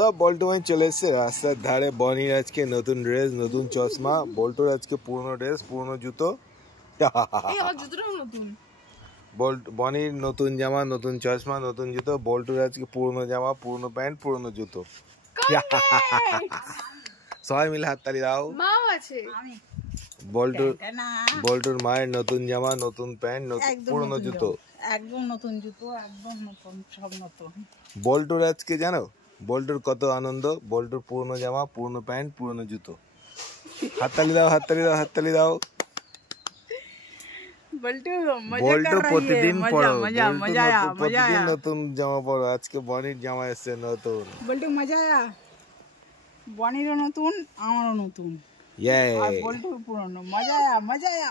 তো বল্টু ভাই চলে এসছে রাস্তার ধারে। বনির আজকে নতুন ড্রেস, নতুন চশমা। বল্টুর আজকে পুরনো ড্রেস, পুরনো জুতো। বনির নতুন জামা, নতুন চশমা, নতুন জুতো। বল্টুর আজকে পুরনো জামা, পুরনো প্যান্ট, পুরনো জুতো। সবাই মিলে হাততালি দাও। বল্টুর মায়ের নতুন জামা, নতুন প্যান্ট, পুরনো জুতো। একদম নতুন জুতো, একদম নতুন, সব নতুন। বল্টুর আজকে জানো বল্টুর কত আনন্দ। বল্টুর পুরনো জামা, পুরনো প্যান্ট, পুরনো জুতো। হাততালি দাও, হাততালি দাও, হাততালি দাও। বল্টু প্রতিদিন পড়ো, প্রতিদিন নতুন জামা পড়ো। আজকে বনির জামা এসছে নতুন। বল্টু মজা আয়া। বনিরও নতুন, আমারও নতুন। আর বল্টুর পুরনো। মজা আয়া, মজা আয়া।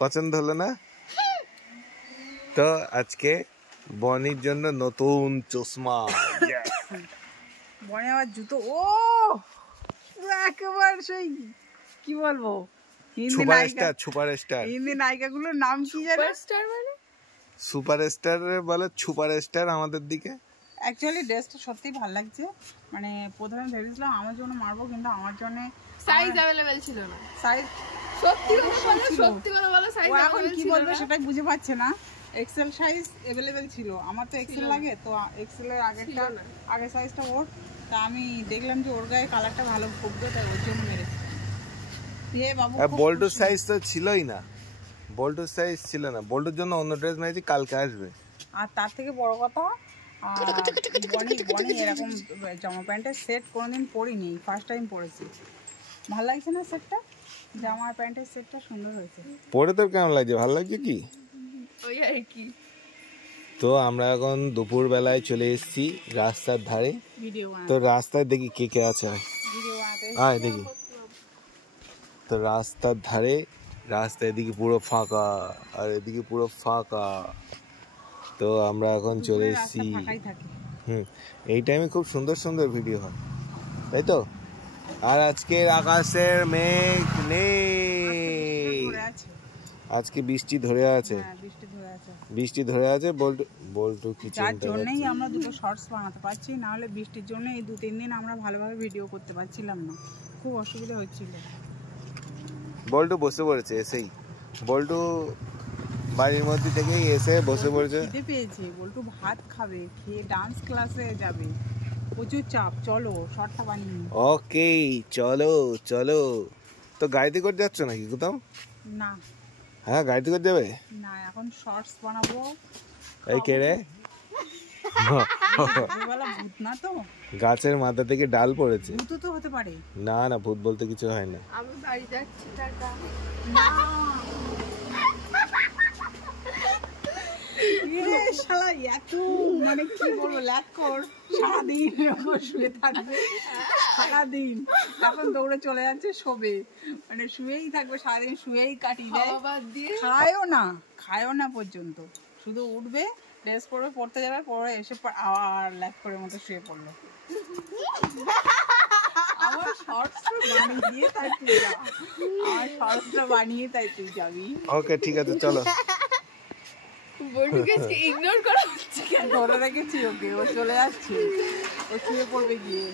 পছন্দ হলো না? তো আজকে বনির জন্য নতুন চশমা। বনি আবার জুতো। ও একেবারে সেই কি বলবো, সুপারস্টার। সুপারস্টার হিন্দি নায়িকা গুলোর নাম কি জানো? সুপারস্টার বলে সুপারস্টার আমাদের দিকে। অ্যাকচুয়ালি ড্রেসটা সত্যি ভালো লাগছে। মানে প্রথমে ভেবেছিলাম আমার জন্য মারবো, কিন্তু আমার জন্য সাইজ अवेलेबल ছিল না। সাইজ সত্যি কথা বলো সাইজ এখন কি বলবো সেটাই বুঝে পাচ্ছে না। এক্সেল সাইজ अवेलेबल ছিল, আমার তো এক্সেল লাগে, তো এক্সেল এর আগের সাইজটা ওর। তা আমি দেখলাম যে ওর গায়ে কালারটা ভালো ফুটবে, তাই ওর জন্য মেরেছি। বল্টুর সাইজ তো ছিলই না, বল্টুর সাইজ ছিল না। বল্টুর জন্য অন্য ড্রেস মেরেছি, কালকে আসবে। আর তার থেকে বড় কথা, বনি এরকম জামা প্যান্টের সেট কোনোদিন পরিনি, ফার্স্ট টাইম পরেছি। ভালো লাগছে না সেটটা? জামা প্যান্টের সেটটা সুন্দর হয়েছে। পরে তোর কেমন লাগছে? ভালো লাগছে কি? ওই আর কি। তো আমরা এখন দুপুর বেলায় চলে এসেছি রাস্তার ধারে। তো রাস্তায় দেখি কে কে আছে, আয় দেখি। তো রাস্তার ধারে, রাস্তা এদিকে পুরো ফাঁকা আর এদিকে পুরো ফাঁকা। তো আমরা এখন চলে এসেছি। এই টাইমে খুব সুন্দর সুন্দর ভিডিও হয়, তাই তো? আর আজকের আকাশের মেঘ নেই, আজকে বৃষ্টি ধরে আছে। বৃষ্টি ধরে আছে। বল্টু কি যার জন্যই আমরা দুটো শর্টস বানাতে পারছি, না হলে বৃষ্টির জন্য এই 2-3 দিন আমরা ভালোভাবে ভিডিও করতে পারছিলাম না, খুব অসুবিধা হচ্ছিল। বল্টু বসে পড়েছে এসেই। বল্টু বাড়ির মধ্যে থেকেই এসে বসে পড়েছে। খিদে পেয়েছে, বল্টু ভাত খাবে, খেয়ে ডান্স ক্লাসে যাবে। প্রচুর চাপ, চলো শর্টটা বানিয়ে। ওকে চলো চলো। তো গাড়িতে করে যাচ্ছ নাকি কোথাও? না। হ্যাঁ গাড়িতে করে যাবে না, এখন শর্টস বানাবো। এই কে রে? ভূত না তো, গাছের মাথা থেকে ডাল পড়েছে। ভূত তো হতে পারে। না না, ভূত বলতে কিছু হয় না। আমি বাড়ি যাচ্ছি, টাটা। শালা এত মানে কি বলবো, ল্যাকর সারাদিন শুয়ে থাকবে, সারাদিন এখন দৌড়ে চলে যাচ্ছে শোবে, মানে শুয়েই থাকবে সারাদিন, শুয়েই কাটিয়ে দেয়। খায়ও না পর্যন্ত, শুধু উঠবে, ড্রেস পরবে, পড়তে যাবে, পরে এসে আর ল্যাক করে মতো শুয়ে পড়লো। আমার শর্টসটা বানিয়ে তাই তুই যাবি। ওকে ঠিক আছে চলো। বল্টুকে ইগনোর করা হচ্ছে কেন? ধরে রেখেছি ওকে, ও চলে যাচ্ছে, ও শুয়ে পড়বে গিয়ে।